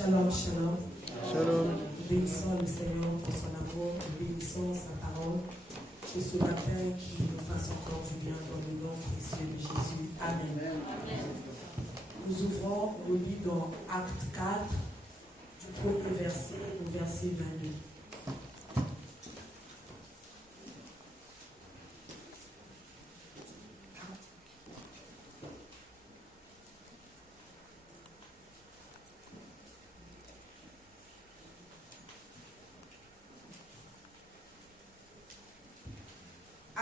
Shalom, shalom. Shalom. Nous bénissons le Seigneur pour son amour, nous bénissons sa parole. Et ce matin, qu'il nous fasse encore du bien dans le nom précieux de Jésus. Amen. Nous ouvrons le livre dans Acte 4, du premier verset au verset 22.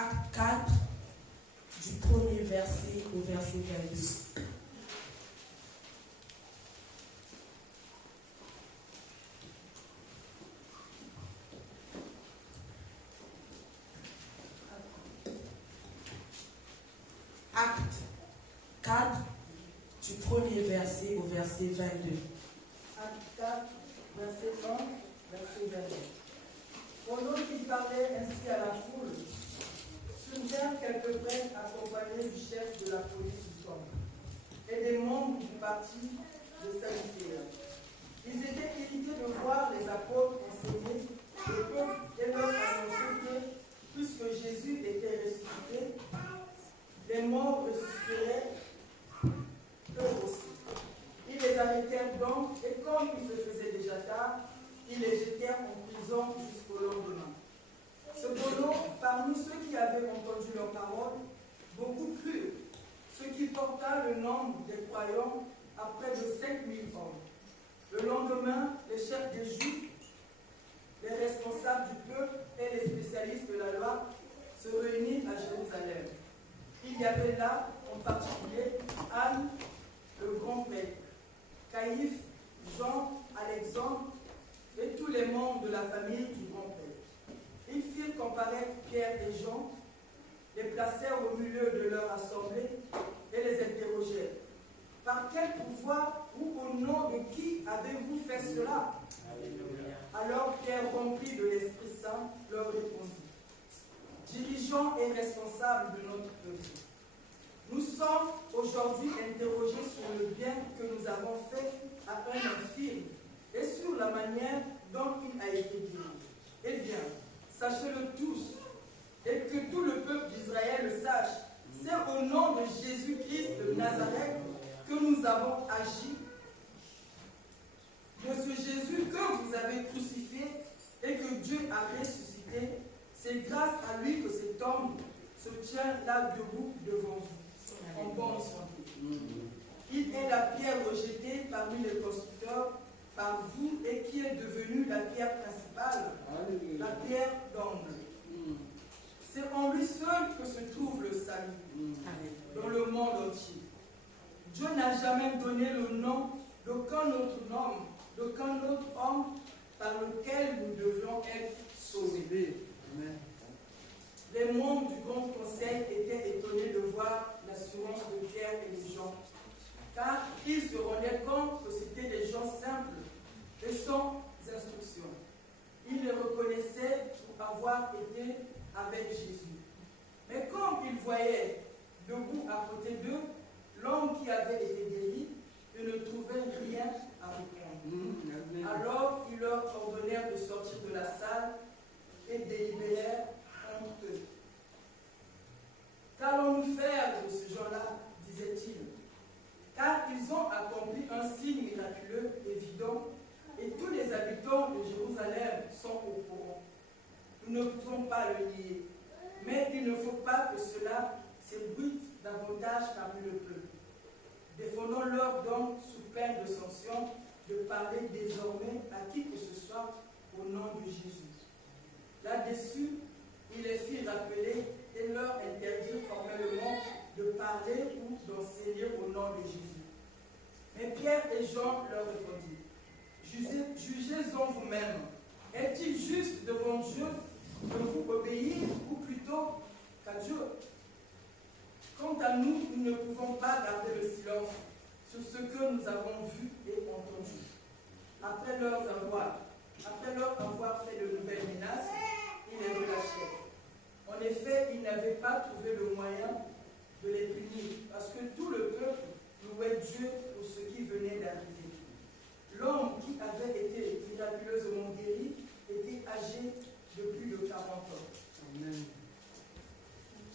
Acte 4, du premier verset au verset 22. Acte 4, du premier verset au verset 22. Acte 4, verset 1, verset 22. Pendant qu'il parlait ainsi à la foule, survinrent quelques prêtres accompagnés du chef de la police du temple et des membres du parti des Sadducéens. Ils étaient irrités de voir les apôtres enseigner le peuple et leur annoncer que, puisque Jésus était ressuscité, les morts ressusciteraient eux aussi. Ils les arrêtèrent donc, et comme il se faisait déjà tard, ils les jetèrent en prison jusqu'au lendemain. Cependant, parmi ceux qui avaient entendu leurs paroles, beaucoup crurent, ce qui porta le nombre des croyants à près de 5000 hommes. Le lendemain, les chefs des Juifs, les responsables du peuple et les spécialistes de la loi se réunirent à Jérusalem. Il y avait là, en particulier, Anne, le grand prêtre, Caïphe, Jean, Alexandre et tous les membres de la famille du grand prêtre. Ils firent comparaître Pierre et Jean, les placèrent au milieu de leur assemblée et les interrogèrent. Par quel pouvoir ou au nom de qui avez-vous fait cela? Alors Pierre, rempli de l'Esprit Saint, leur répondit. Dirigeants et responsables de notre peuple, nous sommes aujourd'hui interrogés sur le bien que nous avons fait à un infirme et sur la manière dont il a été guéri. Eh bien, sachez-le tous, et que tout le peuple d'Israël le sache, c'est au nom de Jésus-Christ de Nazareth que nous avons agi, de ce Jésus que vous avez crucifié et que Dieu a ressuscité. C'est grâce à lui que cet homme se tient là debout devant vous, en bonne santé. Il est la pierre rejetée parmi les constructeurs par vous et qui est devenue la pierre principale, la pierre d'angle. C'est en lui seul que se trouve le salut dans le monde entier. Dieu n'a jamais donné le nom d'aucun autre homme par lequel nous devions être sauvés. Amen. Les membres du grand conseil étaient étonnés de voir l'assurance de Pierre et de Jean, car ils se rendaient compte que c'étaient des gens simples et sans instruction. Ils les reconnaissaient pour avoir été avec Jésus. Mais comme ils voyaient debout à côté d'eux l'homme qui avait été guéri, ils ne trouvaient rien à répondre. Alors ils leur ordonnèrent de sortir de la salle et délibérèrent entre eux. Qu'allons-nous faire de ce genre-là, disait-il, car ils ont accompli un signe miraculeux évident et tous les habitants de Jérusalem sont au courant. Nous ne pouvons pas le nier, mais il ne faut pas que cela s'ébruite davantage parmi le peuple. Défendons-leur donc, sous peine de sanction, de parler désormais à qui que ce soit au nom de Jésus. Là-dessus, il les fit rappeler et leur interdit formellement de parler ou d'enseigner au nom de Jésus. Mais Pierre et Jean leur répondirent, jugez-en vous-même. Est-il juste devant Dieu de vous obéir ou plutôt qu'à Dieu? Quant à nous, nous ne pouvons pas garder le silence sur ce que nous avons vu et entendu. Après leur avoir fait de nouvelles menaces, ils les relâchèrent. En effet, ils n'avaient pas trouvé le moyen de les punir, parce que tout le peuple louait Dieu pour ce qui venait d'arriver. L'homme qui de 40 ans. Amen.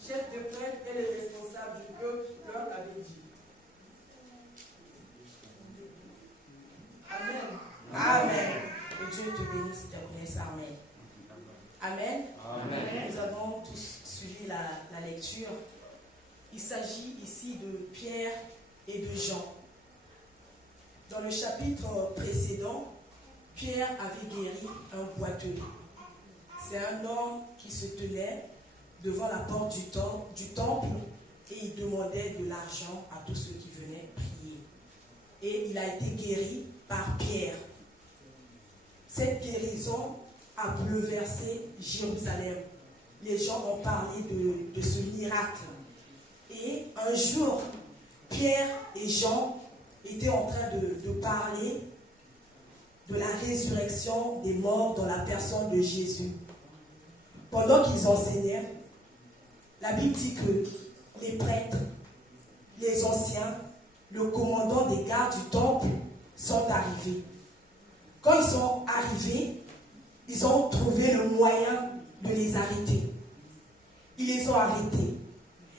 Chef de prêtre et les responsables du peuple leur avaient dit. Amen. Amen. Que Dieu te bénisse, te bénisse. Amen. Amen. Amen. Nous avons tous suivi la lecture. Il s'agit ici de Pierre et de Jean. Dans le chapitre précédent, Pierre avait guéri un boiteux. C'est un homme qui se tenait devant la porte du temple et il demandait de l'argent à tous ceux qui venaient prier. Et il a été guéri par Pierre. Cette guérison a bouleversé Jérusalem. Les gens ont parlé de ce miracle. Et un jour, Pierre et Jean étaient en train de parler de la résurrection des morts dans la personne de Jésus. Pendant qu'ils enseignaient, la Bible dit que les prêtres, les anciens, le commandant des gardes du temple sont arrivés. Quand ils sont arrivés, ils ont trouvé le moyen de les arrêter. Ils les ont arrêtés.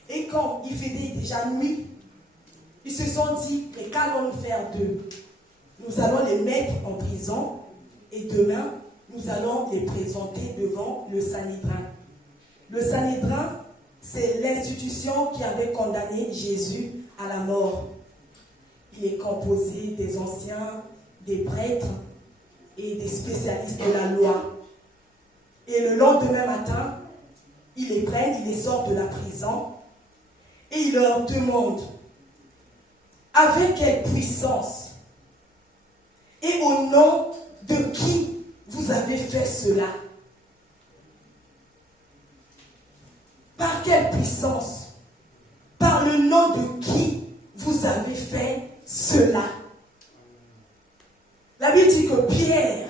Et quand il faisait déjà nuit, ils se sont dit, mais qu'allons-nous faire d'eux? Nous allons les mettre en prison et demain, nous allons les présenter devant le Sanhédrin. Le Sanhédrin, c'est l'institution qui avait condamné Jésus à la mort. Il est composé des anciens, des prêtres et des spécialistes de la loi. Et le lendemain matin, ils les prennent, ils les sortent de la prison et ils leur demandent avec quelle puissance et au nom de qui vous avez fait cela? Par quelle puissance? Par le nom de qui vous avez fait cela? La Bible dit que Pierre,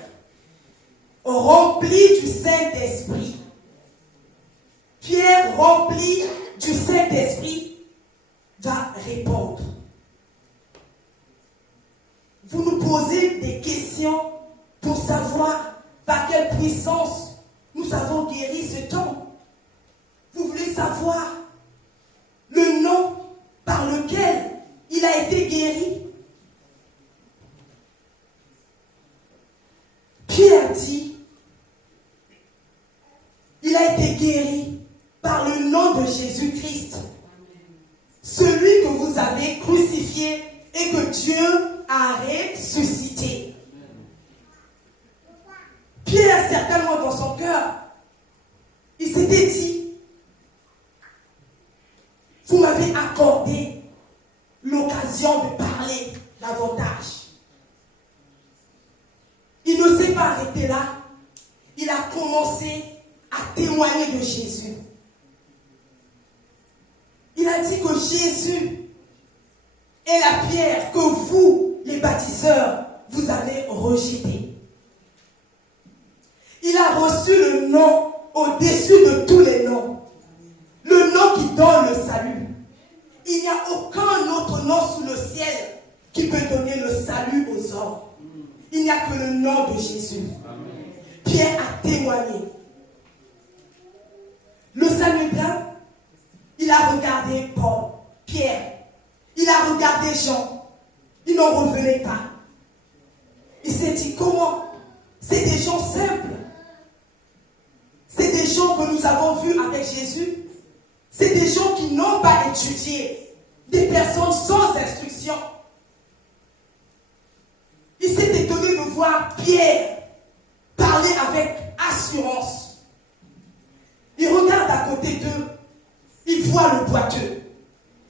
rempli du Saint-Esprit, Pierre rempli du Saint-Esprit, va répondre. Vous nous posez des questions pour savoir par quelle puissance nous avons guéri cet homme. Vous voulez savoir le nom par lequel il a été guéri? Pierre dit, il a été guéri par le nom de Jésus-Christ, celui que vous avez crucifié et que Dieu a ressuscité. Pierre, certainement dans son cœur, il s'était dit, vous m'avez accordé l'occasion de parler davantage. Il ne s'est pas arrêté là. Il a commencé à témoigner de Jésus. Il a dit que Jésus est la pierre que vous, les bâtisseurs, vous avez rejetée. Il a reçu le nom au-dessus de tous les noms. Le nom qui donne le salut. Il n'y a aucun autre nom sous le ciel qui peut donner le salut aux hommes. Il n'y a que le nom de Jésus. Amen. Pierre a témoigné. Le Sanhédrin, il a regardé Paul, Pierre. Il a regardé Jean. Il n'en revenait pas. Il s'est dit comment? C'est des gens simples. C'est des gens que nous avons vus avec Jésus. C'est des gens qui n'ont pas étudié. Des personnes sans instruction. Il s'est étonné de voir Pierre parler avec assurance. Il regarde à côté d'eux. Il voit le boiteux.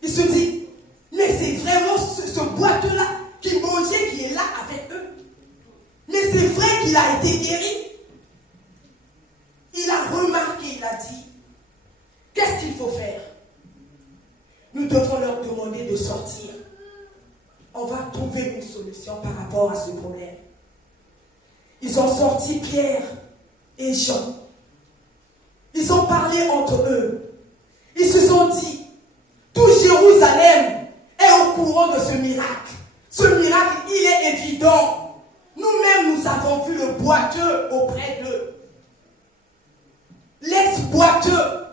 Il se dit, mais c'est vraiment ce boiteux-là qui mangeait, qui est là avec eux. Mais c'est vrai qu'il a été guéri. Il a remarqué, il a dit, qu'est-ce qu'il faut faire? Nous devons leur demander de sortir. On va trouver une solution par rapport à ce problème. Ils ont sorti Pierre et Jean. Ils ont parlé entre eux. Ils se sont dit, tout Jérusalem est au courant de ce miracle. Ce miracle, il est évident. Nous-mêmes, nous avons vu le boiteux auprès d'eux. laisse boiteux,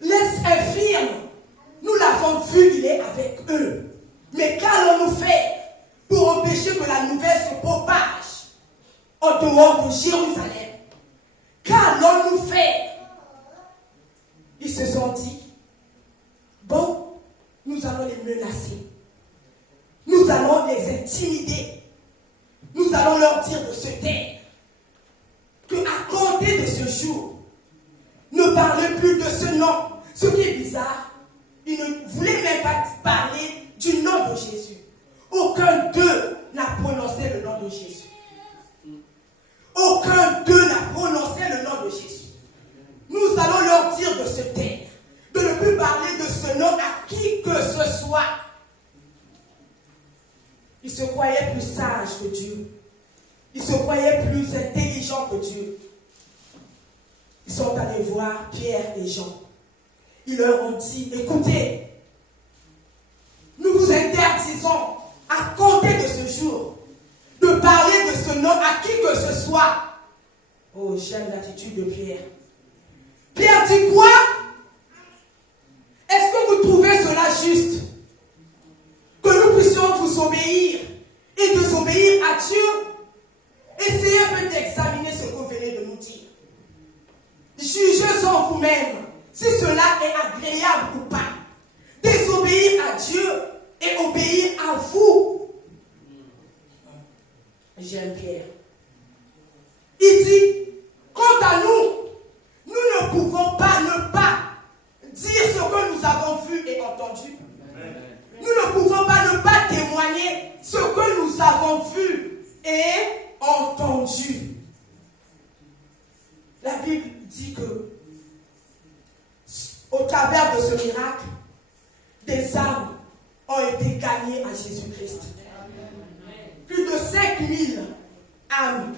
laisse infirme. Nous l'avons vu, il est avec eux. Mais qu'allons-nous faire pour empêcher que la nouvelle se propage en dehors de Jérusalem? Qu'allons-nous faire? Ils se sont dit, bon, nous allons les menacer. Nous allons les intimider. Nous allons leur dire de se taire. Qu'à compter de ce jour, ne parlez plus de ce nom. Ce qui est bizarre, ils ne voulaient même pas parler du nom de Jésus. Aucun d'eux n'a prononcé le nom de Jésus. Aucun d'eux n'a prononcé le nom de Jésus. Nous allons leur dire de se taire, de ne plus parler de ce nom à qui que ce soit. Ils se croyaient plus sages que Dieu. Ils se croyaient plus intelligents que Dieu. Ils sont allés voir Pierre et Jean. Ils leur ont dit, écoutez, nous vous interdisons à compter de ce jour de parler de ce nom à qui que ce soit. Oh, j'aime l'attitude de Pierre. Pierre dit quoi? Est-ce que vous trouvez cela juste? Que nous puissions vous obéir et désobéir à Dieu? Essayez un peu d'examiner ce que vous venez de nous dire. Jugez en vous-même si cela est agréable ou pas. Désobéir à Dieu et obéir à vous. J'aime Pierre. Il dit, quant à nous, nous ne pouvons pas ne pas dire ce que nous avons vu et entendu. Nous ne pouvons pas ne pas témoigner ce que nous avons vu et entendu. La Bible dit que au travers de ce miracle, des âmes ont été gagnées à Jésus-Christ. Plus de 5000 âmes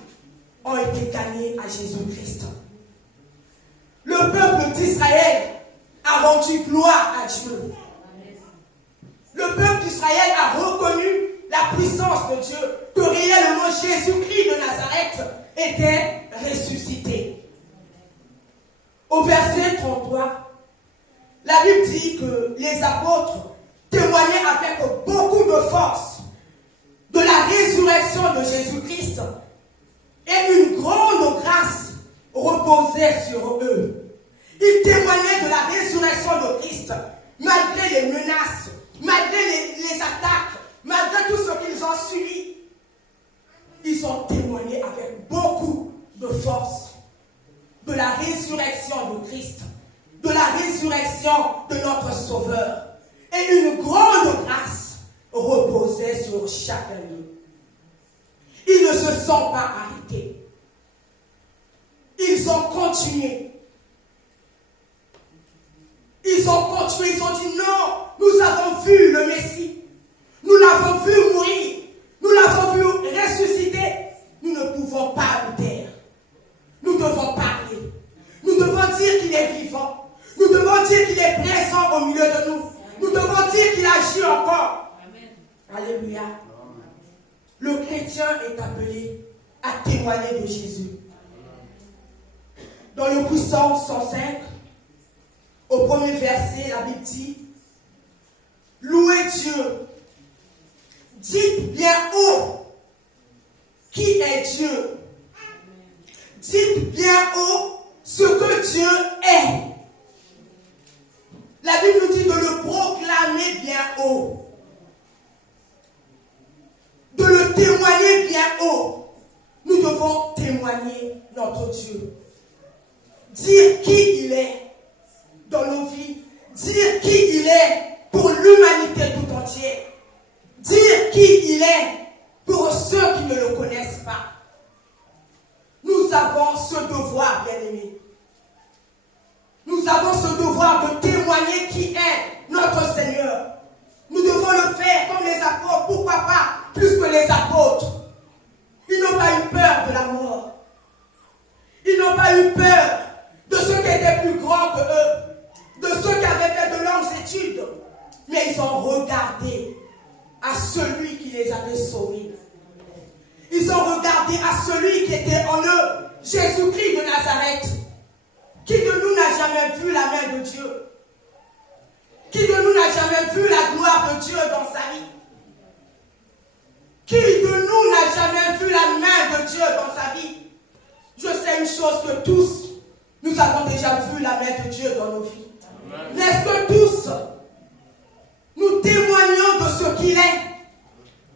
ont été gagnées à Jésus-Christ. Le peuple d'Israël a rendu gloire à Dieu. Le peuple d'Israël a reconnu la puissance de Dieu, que réellement Jésus-Christ de Nazareth était ressuscité. Au verset 33, la Bible dit que les apôtres témoignaient avec beaucoup de force de la résurrection de Jésus-Christ et une grande grâce reposait sur eux. Ils témoignaient de la résurrection de Christ malgré les menaces, malgré les attaques, malgré tout ce qu'ils ont subi. Ils ont témoigné avec beaucoup de force de la résurrection de Christ, de la résurrection de notre Sauveur. Et une grande grâce reposait sur chacun d'eux. Ils ne se sont pas arrêtés. Ils ont continué. Ils ont continué, ils ont dit non, nous avons vu le Messie. Nous l'avons vu mourir. Nous l'avons vu ressusciter. Nous ne pouvons pas nous taire. Nous devons parler. Nous devons dire qu'il est vivant. Nous devons dire qu'il est présent au milieu de nous. Nous devons dire qu'il agit encore. Amen. Alléluia. Le chrétien est appelé à témoigner de Jésus. Dans le Psaume 105, au premier verset, la Bible dit, louez Dieu. Dites bien haut qui est Dieu. Dites bien haut ce que Dieu est. La Bible nous dit de le proclamer bien haut. De le témoigner bien haut. Nous devons témoigner notre Dieu. Dire qui il est dans nos vies. Dire qui il est pour l'humanité tout entière. Dire qui il est pour ceux qui ne le connaissent pas. Nous avons ce devoir, bien-aimés. Nous avons ce devoir de témoigner qui est notre Seigneur. Nous devons le faire comme les apôtres. Pourquoi pas plus que les apôtres? Ils n'ont pas eu peur de la mort. Ils n'ont pas eu peur de ceux qui étaient plus grands que eux, de ceux qui avaient fait de longues études. Mais ils ont regardé à celui qui les avait sauvés. Ils ont regardé à celui qui était en eux, Jésus-Christ de Nazareth. Qui de nous n'a jamais vu la main de Dieu? Qui de nous n'a jamais vu la gloire de Dieu dans sa vie? Qui de nous n'a jamais vu la main de Dieu dans sa vie? Je sais une chose, que tous, nous avons déjà vu la main de Dieu dans nos vies. Mais est-ce que tous, nous témoignons de ce qu'il est?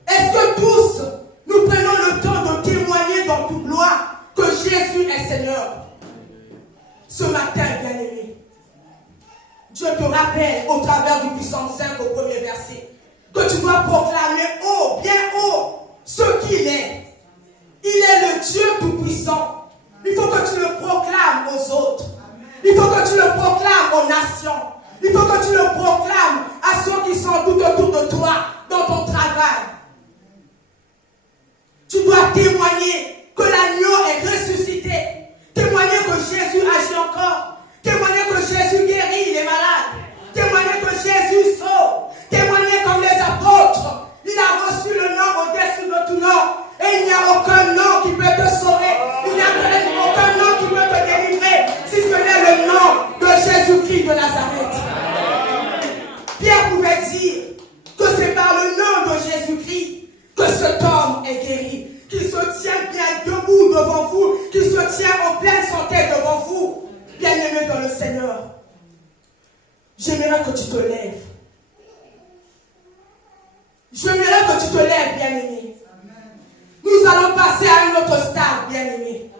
Est-ce que tous, nous prenons le temps de témoigner dans toute gloire que Jésus est Seigneur? Ce matin, bien-aimé, Dieu te rappelle au travers du puissant 5 au premier verset que tu dois proclamer haut, bien haut, ce qu'il est. Il est le Dieu tout-puissant. Il faut que tu le proclames aux autres. Il faut que tu le proclames aux nations. Il faut que tu le proclames à ceux qui sont tout autour de toi, dans ton travail. Tu dois témoigner que l'agneau est ressuscité. Témoigner que Jésus agit encore. Témoigner que Jésus guérit les malades. Témoigner que Jésus sauve. Témoigner comme les apôtres. Il a reçu le nom au-dessus de tout nom. Et il n'y a aucun nom qui peut te sauver. Il n'y a aucun nom qui peut te délivrer. Si ce n'est le nom de Jésus-Christ de Nazareth. Pierre pouvait dire que c'est par le nom de Jésus-Christ que cet homme est guéri. Qu'il se tient bien debout devant vous. Qu'il se tient en pleine santé devant vous. Bien-aimé dans le Seigneur. J'aimerais que tu te lèves. J'aimerais que tu te lèves, bien-aimé. Nous allons passer à un autre stade, bien-aimé.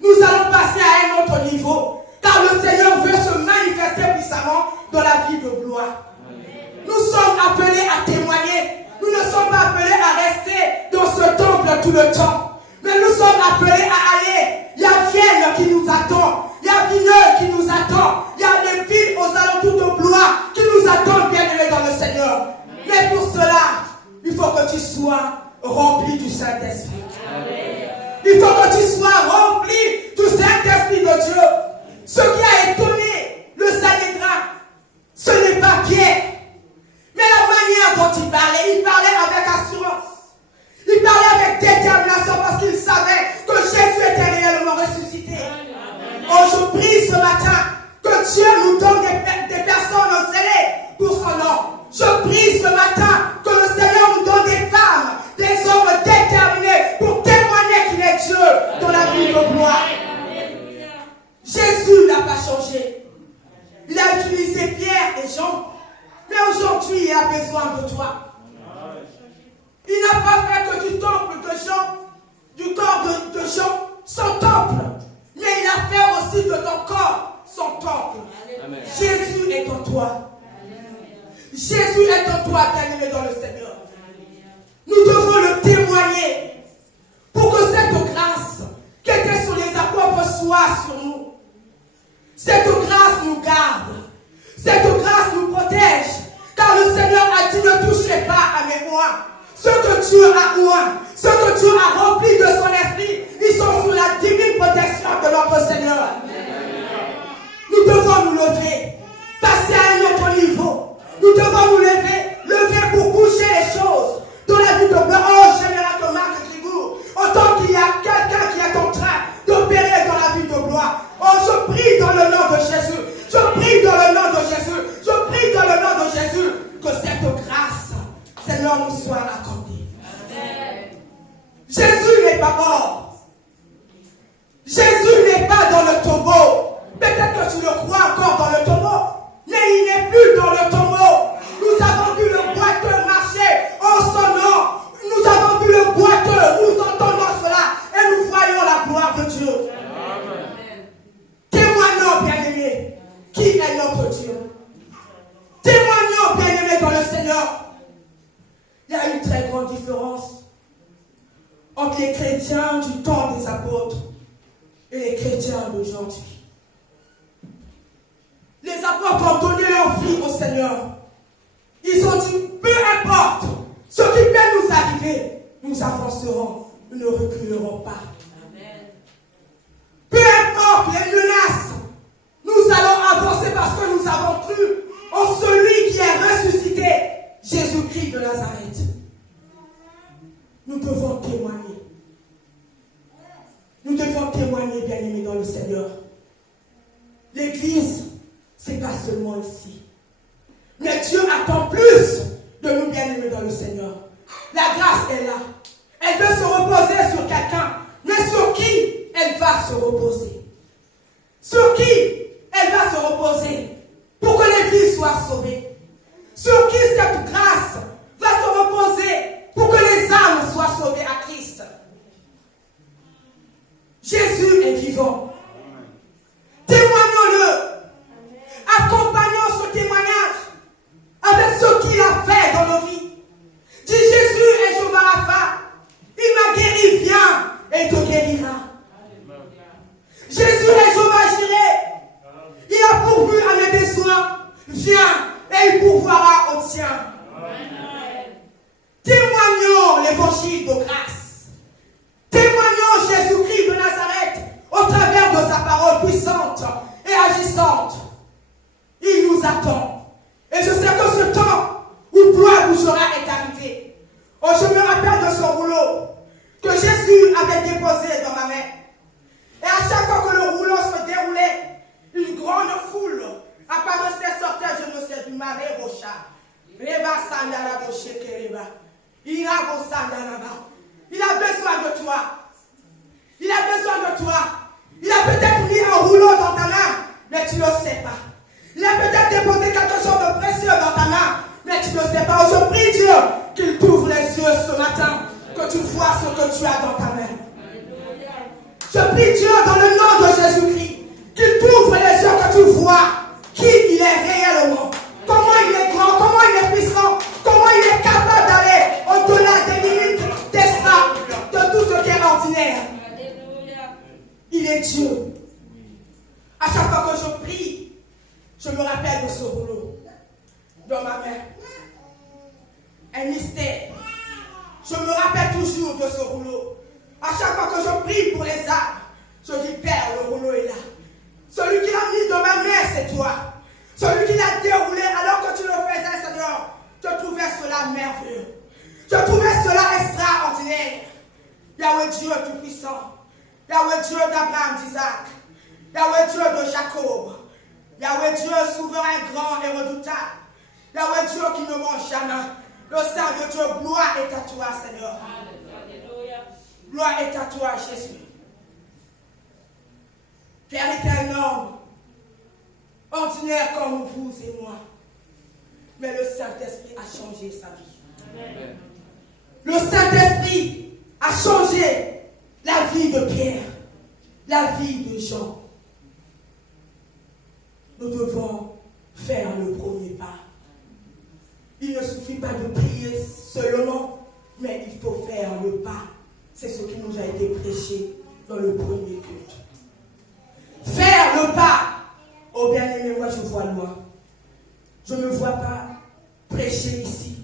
Nous allons passer à un autre niveau. Car le Seigneur veut se manifester puissamment dans la vie de gloire. Nous sommes appelés à témoigner. Nous ne sommes pas appelés à rester dans ce temple tout le temps. Mais nous sommes appelés à aller. Il y a Vienne qui nous attend. Il y a Vineux qui nous attend. Il y a des villes aux alentours de Blois qui nous attendent, bien-aimés dans le Seigneur. Mais pour cela, il faut que tu sois rempli du Saint-Esprit. Il faut que tu sois rempli du Saint-Esprit de Dieu. Ce qui a étonné le Sanhédrin, ce n'est pas Pierre, mais la manière dont il parlait avec assurance. Il parlait avec détermination parce qu'il savait que Jésus était réellement ressuscité. Oh, je prie ce matin que Dieu nous donne des personnes zélées pour son nom. Je prie ce matin que le Seigneur nous donne des femmes, des hommes déterminés pour témoigner qu'il est Dieu dans la vie de gloire. Jésus n'a pas changé. Il a utilisé Pierre et Jean. Mais aujourd'hui, il a besoin de toi. Il n'a pas fait que du temple de Jean, du corps de Jean, son temple. Mais il a fait aussi de ton corps son temple. Amen. Jésus est en toi. Jésus est en toi, bien-aimé dans le Seigneur. Nous devons le témoigner pour que cette grâce qui était sur les apôtres soit sur nous. Cette grâce nous garde. Cette grâce nous protège. Car le Seigneur a dit ne touchez pas à mes mois. Ce que Dieu a oint, ce que Dieu a rempli de son esprit, ils sont sous la divine protection de notre Seigneur. Nous devons nous lever, passer à un autre niveau. Nous devons nous lever pour bouger les choses. Dans la vie de gloire, oh, j'aimerais que Marc Grigour, autant qu'il y a quelqu'un qui est en train d'opérer dans la vie de gloire. Oh, je prie dans le nom de Jésus. Je prie dans le nom de Jésus. Je prie dans le nom de Jésus que cette grâce, Seigneur, nous soit accordée. Jésus n'est pas mort. Jésus n'est pas dans le tombeau. Peut-être que tu le crois encore dans le tombeau. Mais il n'est plus dans le tombeau. Nous avons vu le boiteux marcher en son nom. Nous avons vu le boiteux. Nous entendons cela. Et nous voyons la gloire de Dieu. Amen. Témoignons, bien-aimés, qui est notre Dieu. Témoignons, bien-aimés, dans le Seigneur. Il y a une très grande différence entre les chrétiens du temps des apôtres et les chrétiens d'aujourd'hui. Les apôtres ont donné leur vie au Seigneur. Ils ont dit, peu importe ce qui peut nous arriver, nous avancerons, nous ne reculerons pas. Amen. Peu importe les menaces, nous allons avancer parce que nous avons cru en celui qui est ressuscité, Jésus-Christ de Nazareth. Nous devons témoigner. Nous devons témoigner, bien-aimés, dans le Seigneur. grâce est là. Elle veut se reposer sur quelqu'un. Mais sur qui elle va se reposer? Sur qui elle va se reposer pour que les vies soient sauvées? Sur qui cette grâce va se reposer pour que les âmes soient sauvées à Christ? Jésus est vivant. Témoignons-le. Accompagnons ce témoignage avec ce qu'il a fait dans nos vies. Dis Jésus est Jéhovah Rapha. Il m'a guéri, viens et te guérira. Jésus est Jéhovah Jireh. Il a pourvu à mes besoins. Viens et il pourvoira au tien. Témoignons l'évangile de grâce. Témoignons Jésus-Christ de Nazareth au travers de sa parole puissante et agissante. Il nous attend. Et je sais que ce temps où gloire bougera est arrivé. Oh, je me rappelle de ce rouleau que Jésus avait déposé dans ma main. Et à chaque fois que le rouleau se déroulait, une grande foule apparaissait, sortait, je ne sais, du marais rocha. Reba sandara boche kereba. Irago sandara. Il a besoin de toi. Il a besoin de toi. Il a peut-être mis un rouleau dans ta main, mais tu ne le sais pas. Il a peut-être déposé quelque chose de précieux dans ta main, mais tu ne le sais pas. Je prie Dieu qu'il t'ouvre les yeux ce matin, que tu vois ce que tu as dans ta main. Je prie Dieu dans le nom de Jésus-Christ, qu'il t'ouvre les yeux, que tu vois qui il est réellement, comment il est grand, comment il est puissant, comment il est capable d'aller au-delà des limites, des sacs, de tout ce qui est ordinaire. Il est Dieu. À chaque fois que je prie, je me rappelle de ce rouleau dans ma main. Un mystère. Je me rappelle toujours de ce rouleau. À chaque fois que je prie pour les âmes, je dis Père, le rouleau est là. Celui qui l'a mis dans ma main, c'est toi. Celui qui l'a déroulé alors que tu le faisais, Seigneur, je trouvais cela merveilleux. Je trouvais cela extraordinaire. Yahweh Dieu tout-puissant. Yahweh Dieu d'Abraham, d'Isaac. Yahweh Dieu de Jacob. Yahweh Dieu souverain, grand et redoutable. Yahweh Dieu qui ne mange jamais. Le Saint de Dieu, gloire est à toi, Seigneur. Gloire est à toi, Jésus. Père était un homme ordinaire comme vous et moi. Mais le Saint-Esprit a changé sa vie. Amen. Le Saint-Esprit a changé la vie de Pierre, la vie de Jean. Nous devons faire le premier pas. Il ne suffit pas de prier seulement, mais il faut faire le pas. C'est ce qui nous a été prêché dans le premier culte. Faire le pas. Oh bien-aimé, moi je vois loin. Je ne vois pas prêcher ici.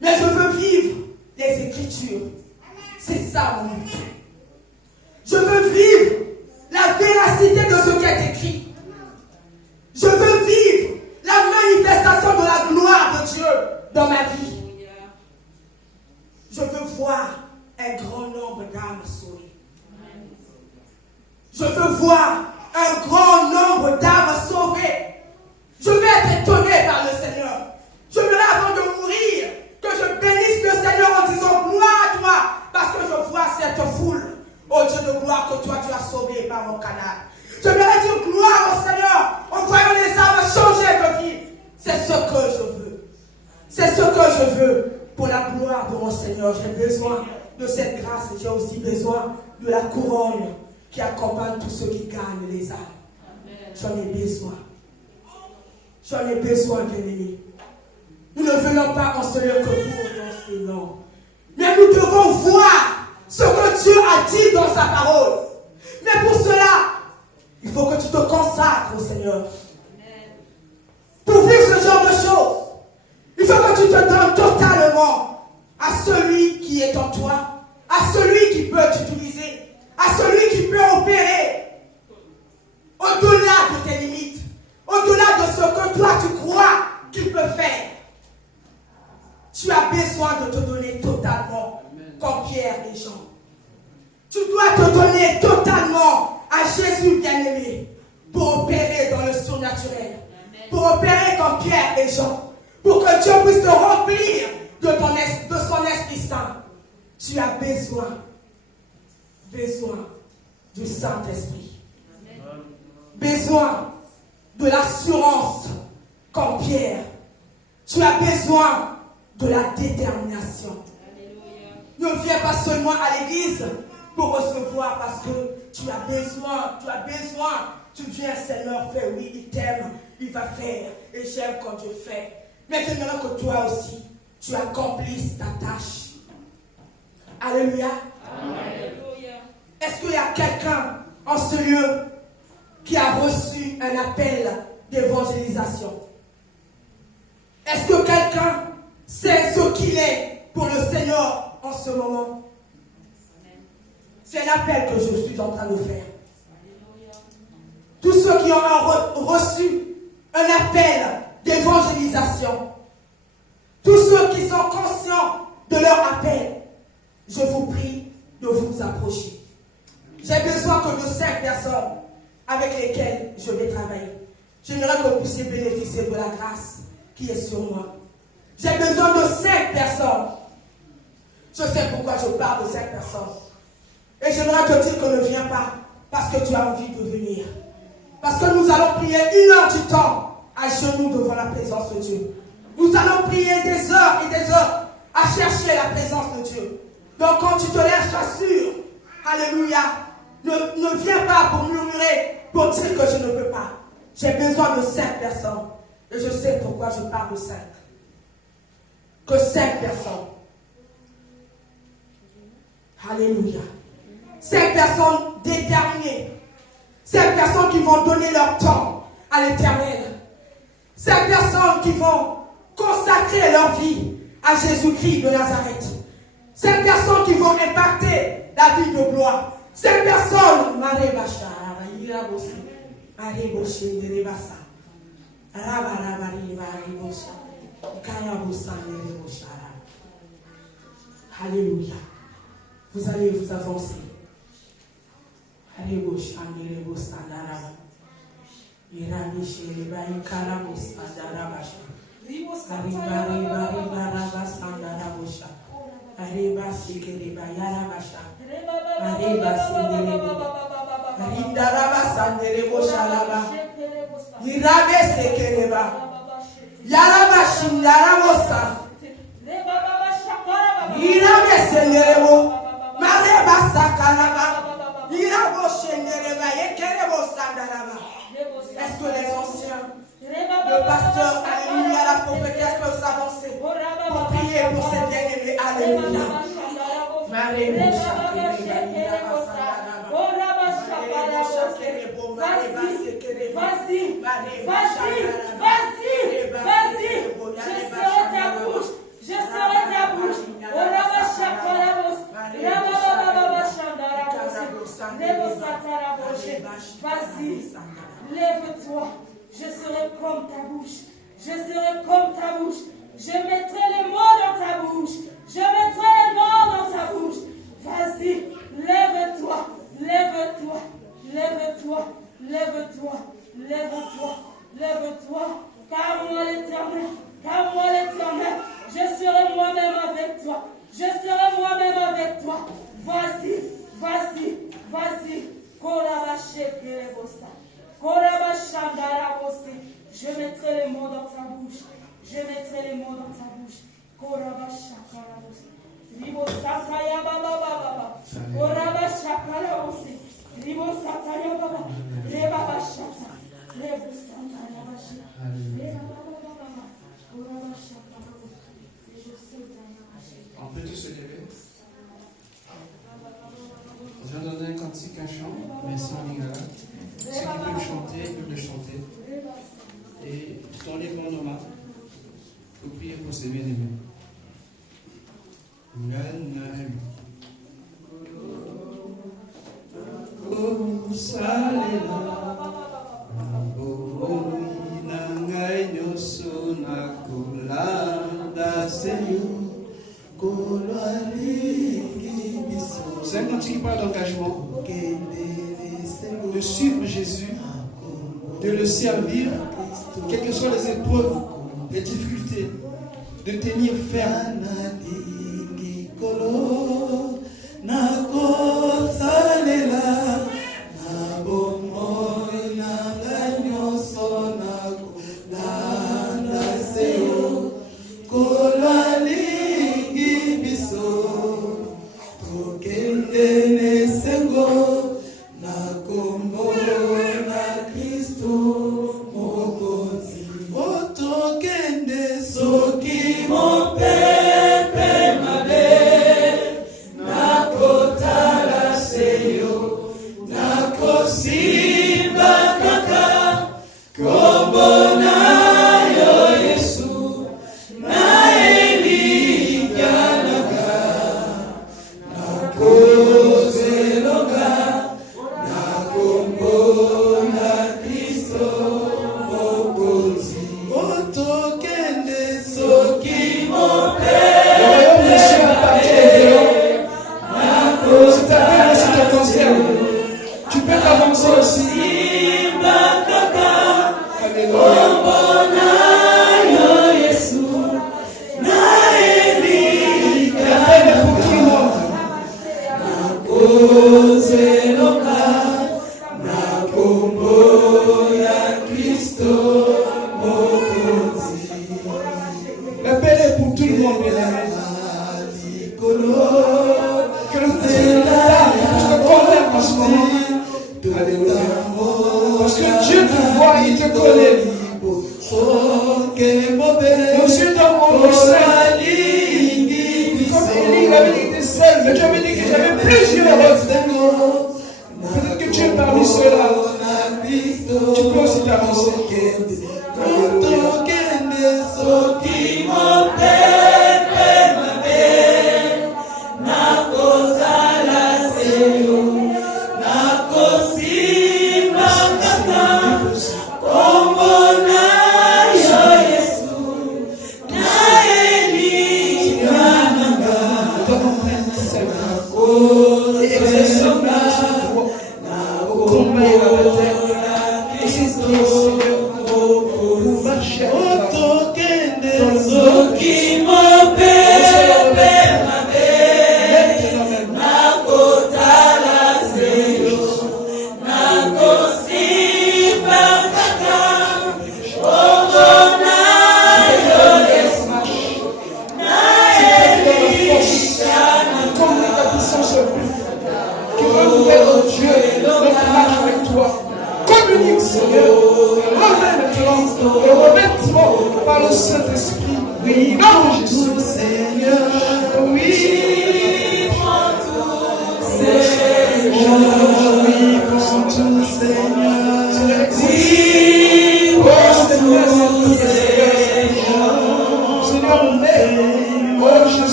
Mais je veux vivre les Écritures. C'est ça mon but. Je veux vivre la véracité de ce qui est écrit. Je veux vivre la manifestation de la gloire de Dieu dans ma vie. Je veux voir un grand nombre d'âmes sauvées. Je veux voir un grand nombre d'âmes sauvées. Je vais être étonné par le Seigneur. Je veux avant de mourir que je bénisse le Seigneur en disant gloire à toi, parce que je vois cette foule, oh Dieu de gloire, que toi tu as sauvé par mon canal. Je vais dire gloire au Seigneur en voyant les âmes changer de vie. C'est ce que je veux. C'est ce que je veux pour la gloire de mon Seigneur. J'ai besoin de cette grâce et j'ai aussi besoin de la couronne qui accompagne tous ceux qui gagnent les âmes. J'en ai besoin. J'en ai besoin, bien-aimés. Nous ne venons pas en ce lieu que pour nos noms. Mais nous devons voir ce que Dieu a dit dans sa parole. Mais pour cela, il faut que tu te consacres au Seigneur. Pour vivre ce genre de choses, il faut que tu te donnes totalement à celui qui est en toi, à celui qui peut t'utiliser, à celui qui peut opérer au-delà de tes limites, au-delà de ce que toi tu crois qu'il peut faire. Tu as besoin de te donner totalement comme Pierre et Jean. Tu dois te donner totalement à Jésus bien-aimé pour opérer dans le surnaturel, pour opérer comme Pierre et Jean, pour que Dieu puisse te remplir de son Esprit Saint. Tu as besoin du Saint-Esprit. Besoin de l'assurance comme Pierre. Tu as besoin de la détermination. Ne viens pas seulement à l'église pour recevoir parce que tu as besoin. Tu viens, Seigneur, fais, oui, il t'aime, il va faire, et j'aime quand Dieu fait. Mais j'aimerais que toi aussi, tu accomplisses ta tâche. Alléluia. Alléluia. Est-ce qu'il y a quelqu'un en ce lieu qui a reçu un appel d'évangélisation? Est-ce que quelqu'un sait ce qu'il est pour le Seigneur en ce moment? C'est un appel que je suis en train de faire. Tous ceux qui ont reçu un appel d'évangélisation, tous ceux qui sont conscients de leur appel, je vous prie de vous approcher. J'ai besoin que de 5 personnes avec lesquelles je vais travailler. J'aimerais que vous puissiez bénéficier de la grâce qui est sur moi. J'ai besoin de 5 personnes. Je sais pourquoi je parle de 5 personnes. Et j'aimerais te dire que ne viens pas parce que tu as envie de venir. Parce que nous allons prier 1 heure du temps à genoux devant la présence de Dieu. Nous allons prier des heures et des heures à chercher la présence de Dieu. Donc quand tu te lèves, sois sûr. Alléluia. Ne viens pas pour murmurer, pour dire que je ne peux pas. J'ai besoin de 5 personnes. Et je sais pourquoi je parle de 5. Que 5 personnes. Alléluia. 5 personnes déterminées. 5 personnes qui vont donner leur temps à l'Éternel. 5 personnes qui vont consacrer leur vie à Jésus-Christ de Nazareth. 5 personnes qui vont impacter la vie de gloire. 5 personnes, alléluia. Vous allez vous avancer. Est-ce que les anciens, le pasteur, alléluia, la prophétesse peuvent s'avancer pour prier pour ces bien-aimés, alléluia. Je serai ta bouche. Vas-y, lève-toi. Je serai comme ta bouche. Je serai comme ta bouche. Je mettrai les mots dans ta bouche. Je mettrai les mots dans ta bouche. Vas-y, lève-toi, lève-toi, lève-toi, lève-toi, lève-toi, lève-toi. Car moi l'Éternel, je serai moi-même avec toi. Je serai moi-même avec toi. Vas-y, vas-y, vas-y. Je mettrai les mots dans ta bouche. Je mettrai les mots dans ta bouche. On peut tous se lever. Je vais donner un cantique, un chant. Merci Lingala. Ceux qui peuvent chanter, chanter. Et tout en lèvant nos mains, pour prier pour ces bien-aimés. C'est un cantique qui parle d'engagement, de suivre Jésus, de le servir, quelles que soient les épreuves, les difficultés. de tenir ferme.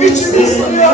Utilise, Seigneur,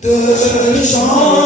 de changer.